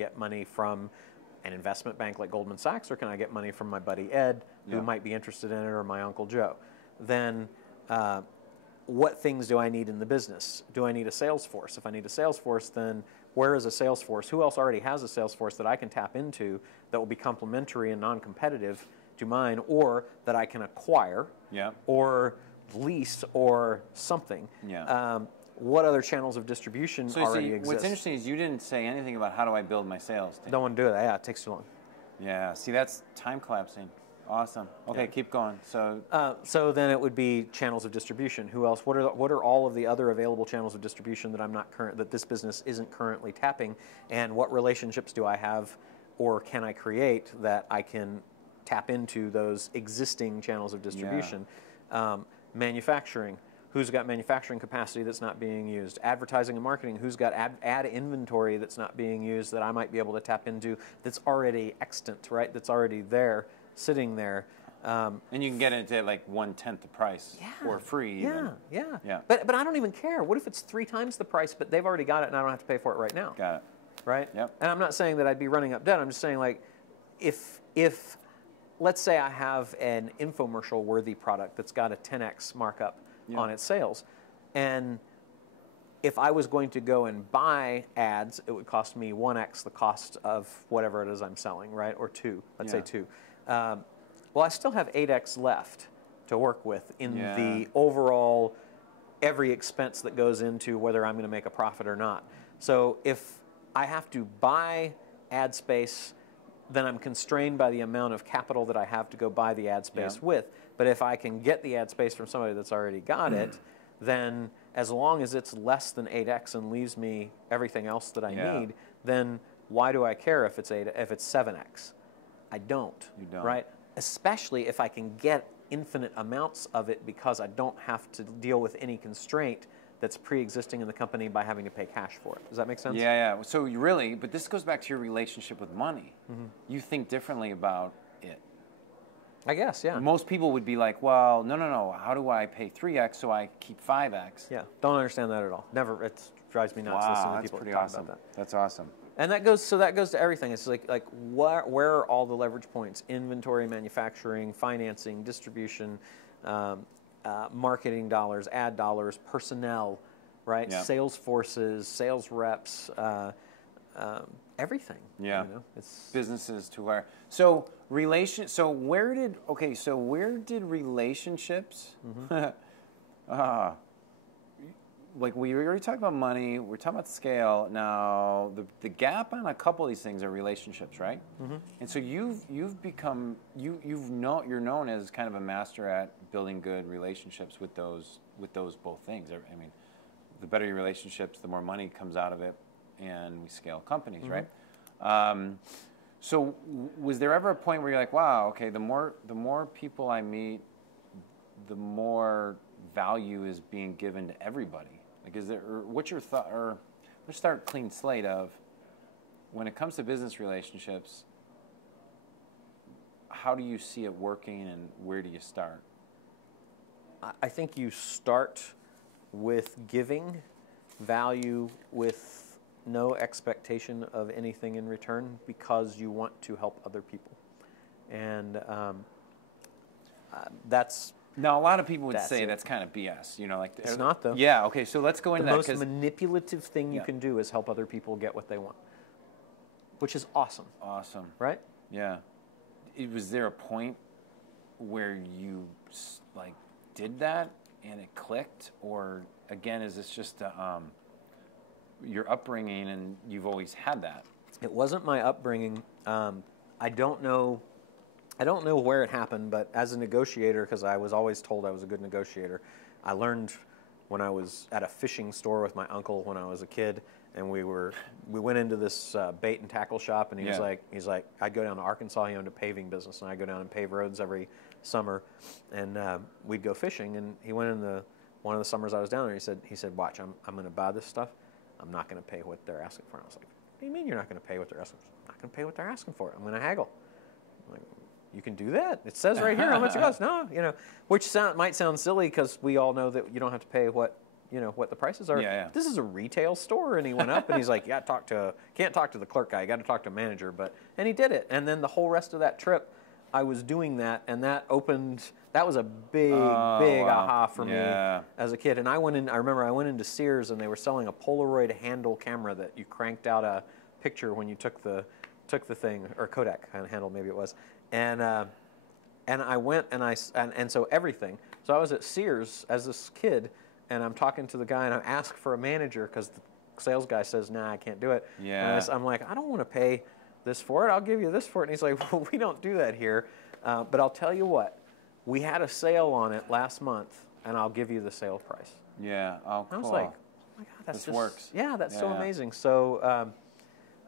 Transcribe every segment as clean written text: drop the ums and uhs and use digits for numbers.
get money from an investment bank like Goldman Sachs, or can I get money from my buddy Ed, who might be interested in it, or my Uncle Joe? Then what things do I need in the business? Do I need a sales force? If I need a sales force, then where is a sales force? Who else already has a sales force that I can tap into that will be complementary and non-competitive to mine, or that I can acquire, or lease, or something? What other channels of distribution already exist? What's interesting is you didn't say anything about how do I build my sales team. Don't want to do that. Yeah, it takes too long. Yeah, see, that's time collapsing. Awesome. Okay, keep going. So then it would be channels of distribution. Who else? What are all of the other available channels of distribution that that this business isn't currently tapping? And what relationships do I have, or can I create that I can tap into those existing channels of distribution? Manufacturing. Who's got manufacturing capacity that's not being used? Advertising and marketing. Who's got ad inventory that's not being used that I might be able to tap into that's already extant, right? That's already there, sitting there. And you can get it at like 1/10 the price for free. Yeah. But I don't even care. What if it's 3 times the price, but they've already got it and I don't have to pay for it right now? Got it. Right? Yep. And I'm not saying that I'd be running up debt. I'm just saying, like, if let's say I have an infomercial worthy product that's got a 10x markup on its sales, and if I was going to go and buy ads, it would cost me 1x the cost of whatever it is I'm selling, right? Or 2, let's say 2. Well, I still have 8x left to work with in the overall every expense that goes into whether I'm going to make a profit or not. So if I have to buy ad space, then I'm constrained by the amount of capital that I have to go buy the ad space with. But if I can get the ad space from somebody that's already got it, then as long as it's less than 8x and leaves me everything else that I need, then why do I care if it's 7x? I don't. You don't. Right? Especially if I can get infinite amounts of it because I don't have to deal with any constraint that's pre-existing in the company by having to pay cash for it. Does that make sense? Yeah. So you really, but this goes back to your relationship with money. You think differently about it. I guess, yeah. Most people would be like, well, no. How do I pay 3x so I keep 5x? Yeah, don't understand that at all. Never. It drives me nuts listening to people pretty talk awesome. about that. That's awesome. And that goes to everything. It's like where are all the leverage points? Inventory, manufacturing, financing, distribution, marketing dollars, ad dollars, personnel, right? Yeah. Sales forces, sales reps, everything. Yeah. You know, it's businesses to where. So where did relationships? Like we already talked about money, we're talking about scale. Now the gap on a couple of these things are relationships, right? And so you're known as kind of a master at building good relationships with those both things. I mean, the better your relationships, the more money comes out of it, and we scale companies, right? So was there ever a point where you're like, wow, okay, the more people I meet, the more value is being given to everybody? Like, what's your thought, or let's start clean slate of, when it comes to business relationships, how do you see it working and where do you start? I think you start with giving value with no expectation of anything in return because you want to help other people. And that's... Now, a lot of people would say that's kind of BS. You know, like it's not, though. Yeah. Okay. So let's go into that. The most manipulative thing you can do is help other people get what they want, which is awesome. Awesome. Right? Yeah. Was there a point where you like did that and it clicked, or again, is this just your upbringing and you've always had that? It wasn't my upbringing. I don't know where it happened, but as a negotiator, because I was always told I was a good negotiator, I learned when I was at a fishing store with my uncle when I was a kid, and we went into this bait and tackle shop, and he's like, I'd go down to Arkansas. He owned a paving business, and I'd go down and pave roads every summer, and we'd go fishing. And he went in one of the summers I was down there. He said, watch, I'm going to buy this stuff. I'm not going to pay what they're asking for. And I was like, what do you mean you're not going to pay what they're asking for? I'm not going to pay what they're asking for. I'm going to haggle. I'm like, you can do that. It says right here how much it costs. No, which might sound silly because we all know that you don't have to pay what what the prices are. Yeah, yeah. This is a retail store. And he went up and he's like, can't talk to the clerk guy. You got to talk to a manager. And he did it. And then the whole rest of that trip, I was doing that, and that was a big aha for me as a kid. And I remember I went into Sears, and they were selling a Polaroid handle camera that you cranked out a picture when you took the thing, or Kodak handle maybe it was. And I went and so everything. So I was at Sears as this kid, and I'm talking to the guy, and I ask for a manager because the sales guy says, nah, I can't do it. Yeah. And I'm like, I don't want to pay this for it. I'll give you this for it. And he's like, well, we don't do that here. But I'll tell you what, we had a sale on it last month, and I'll give you the sale price. Yeah. Oh, cool. I was like, oh my God, this works. Yeah, that's so amazing. So,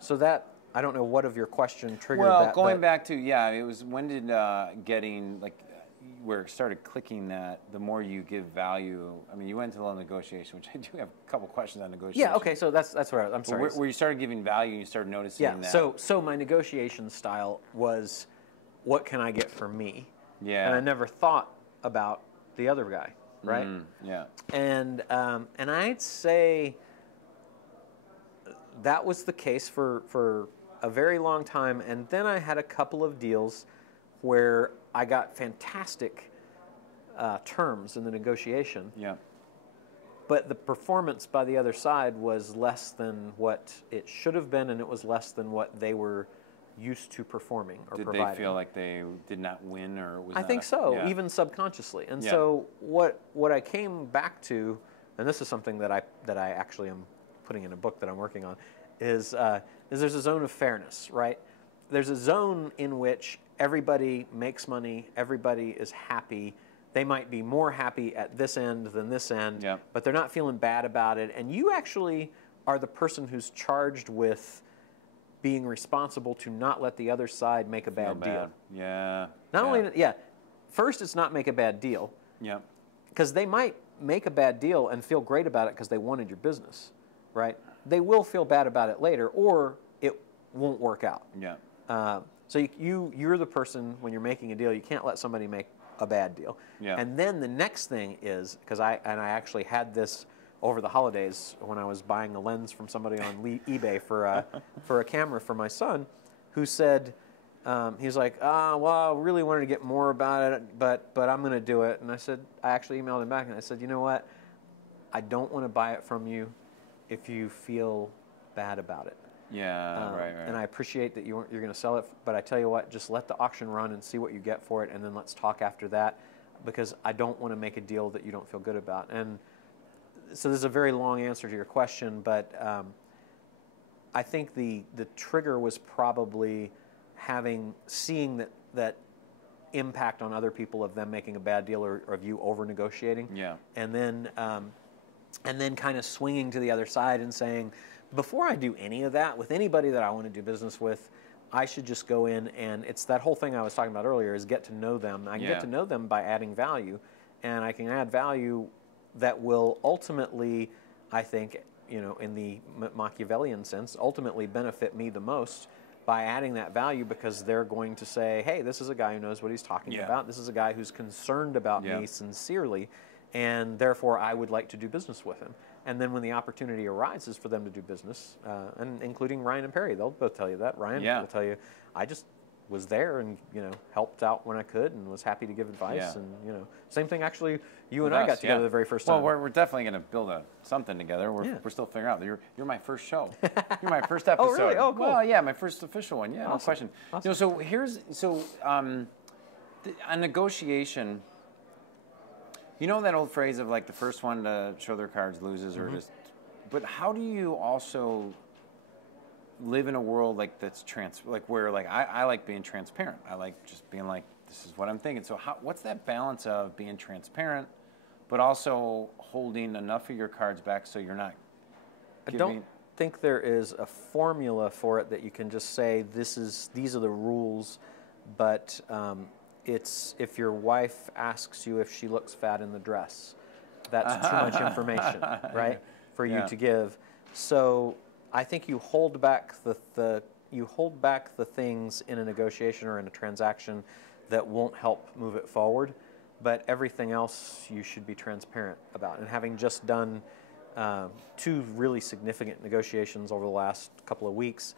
so that, I don't know what of your question triggered that. Well, going back to, it was, when did getting, like, where it started clicking that the more you give value, I mean, you went to the negotiation, which I do have a couple questions on negotiation. Yeah, okay, so that's where I'm sorry. Where you started giving value and you started noticing that. Yeah, so my negotiation style was, what can I get for me? Yeah. And I never thought about the other guy, right? Yeah. And I'd say that was the case for a very long time, and then I had a couple of deals where I got fantastic terms in the negotiation. Yeah. But the performance by the other side was less than what it should have been, and it was less than what they were used to performing or providing. Did they feel like they did not win, or was I think so, even subconsciously. And so what I came back to, and this is something that I actually am putting in a book that I'm working on, is there's a zone of fairness, right? There's a zone in which everybody makes money, everybody is happy. They might be more happy at this end than this end, but they're not feeling bad about it. And you actually are the person who's charged with being responsible to not let the other side make a bad deal. Yeah. Not only, first it's not make a bad deal. Yeah. Because they might make a bad deal and feel great about it because they wanted your business, right? They will feel bad about it later, or it won't work out. Yeah. So you're the person, when you're making a deal, you can't let somebody make a bad deal. Yeah. And then the next thing is, because I actually had this over the holidays when I was buying a lens from somebody on eBay for a camera for my son, who said, he's like, well, I really wanted to get more about it, but I'm going to do it. And I actually emailed him back, and I said, you know what? I don't want to buy it from you if you feel bad about it. Yeah, right. And I appreciate that you're going to sell it, but I tell you what, just let the auction run and see what you get for it, and then let's talk after that, because I don't want to make a deal that you don't feel good about. And so there's a very long answer to your question, but I think the trigger was probably seeing that impact on other people of them making a bad deal or of you over negotiating. Yeah. And then kind of swinging to the other side and saying, before I do any of that with anybody that I want to do business with, I should just go in, and it's that whole thing I was talking about earlier, is get to know them. I can get to know them by adding value, and I can add value that will ultimately, I think, in the Machiavellian sense, ultimately benefit me the most by adding that value, because they're going to say, hey, this is a guy who knows what he's talking about. This is a guy who's concerned about me sincerely, and therefore I would like to do business with him. And then when the opportunity arises for them to do business, and including Ryan and Perry, they'll both tell you that. Ryan will tell you, I just was there and helped out when I could and was happy to give advice. And same thing actually. You and I got together the very first time. Well, we're definitely going to build something together. We're still figuring out. You're my first show. You're my first episode. Oh, really? Oh, cool. Well, yeah, my first official one. Yeah, awesome. No question. Awesome. A negotiation. You know that old phrase of like the first one to show their cards loses, or just. But how do you also live in a world like that's where I like being transparent. I like just being like, this is what I'm thinking. So what's that balance of being transparent, but also holding enough of your cards back so you're not giving... I don't think there is a formula for it that you can just say, these are the rules, but it's if your wife asks you if she looks fat in the dress, that's too much information, right, for you to give. So I think you hold back the things in a negotiation or in a transaction that won't help move it forward. but everything else you should be transparent about. And having just done 2 really significant negotiations over the last couple of weeks,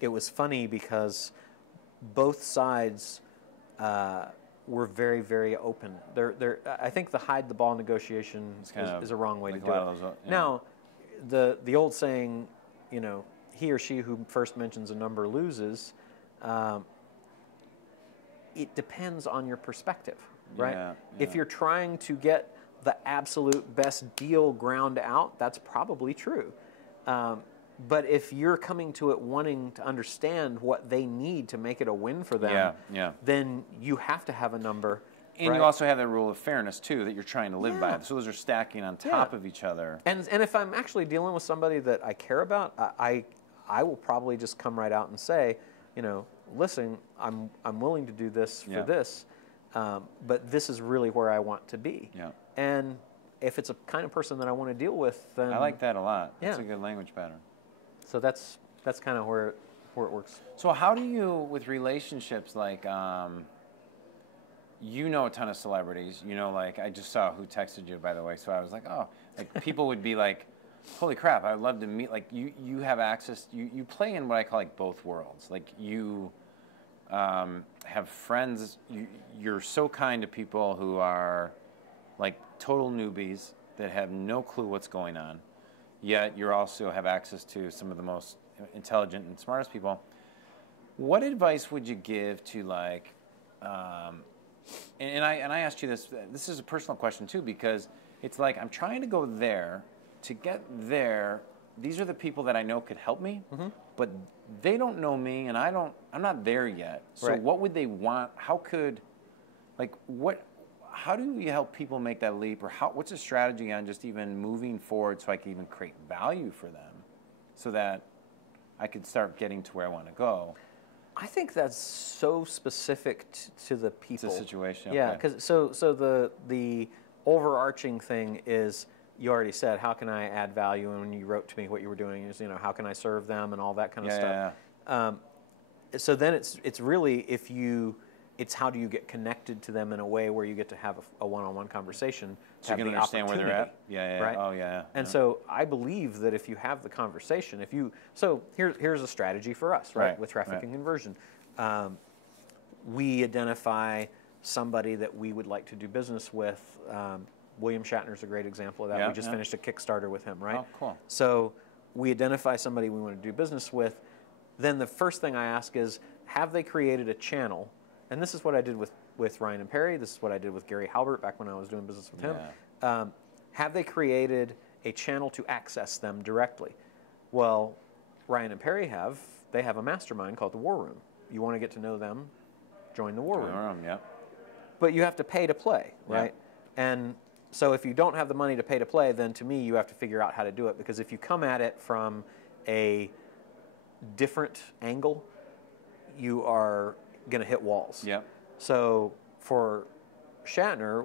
it was funny because both sides were very, very open. I think the hide the ball negotiation is a wrong way to do it. Now, the old saying, you know, he or she who first mentions a number loses. It depends on your perspective, right? Yeah. If you're trying to get the absolute best deal ground out, that's probably true. But if you're coming to it wanting to understand what they need to make it a win for them, then you have to have a number. And right? You also have that rule of fairness, too, that you're trying to live by. So those are stacking on top of each other. And if I'm actually dealing with somebody that I care about, I will probably just come right out and say, you know, listen, I'm willing to do this for this, but this is really where I want to be. And if it's a kind of person that I want to deal with, then I like that a lot. That's a good language pattern. So that's kind of where it works. So how do you, with relationships, like, you know a ton of celebrities, you know, like, I just saw who texted you, by the way, so I was like, oh, like, people would be like, holy crap, I'd love to meet, like, you have access, you play in what I call, like, both worlds. Like, you have friends, you're so kind to people who are, like, total newbies that have no clue what's going on, yet you also have access to some of the most intelligent and smartest people. What advice would you give to, like, and I asked you this is a personal question too, because it's like I'm trying to go there. To get there, these are the people that I know could help me, but they don't know me, and I'm not there yet. So what would they want? How do you help people make that leap, or what's a strategy on just even moving forward so I can even create value for them so that I could start getting to where I want to go? I think that's so specific to the people. It's a situation. Yeah, because so the overarching thing is, you already said, how can I add value? And when you wrote to me what you were doing is, you know, how can I serve them and all that kind of stuff. So then it's really it's how do you get connected to them in a way where you get to have a one-on-one conversation. So you can understand where they're at. Right? Oh, yeah. And so I believe that if you have the conversation, here's a strategy for us, right? With traffic and conversion. We identify somebody that we would like to do business with. William Shatner's a great example of that. We just finished a Kickstarter with him, right? Oh, cool. So we identify somebody we want to do business with. Then the first thing I ask is, have they created a channel? And this is what I did with Ryan and Perry. This is what I did with Gary Halbert back when I was doing business with him. Have they created a channel to access them directly? Well, Ryan and Perry they have a mastermind called the War Room. You want to get to know them, join the War Room. But you have to pay to play, right? And so if you don't have the money to pay to play, then to me, you have to figure out how to do it. Because if you come at it from a different angle, you are going to hit walls. So for Shatner,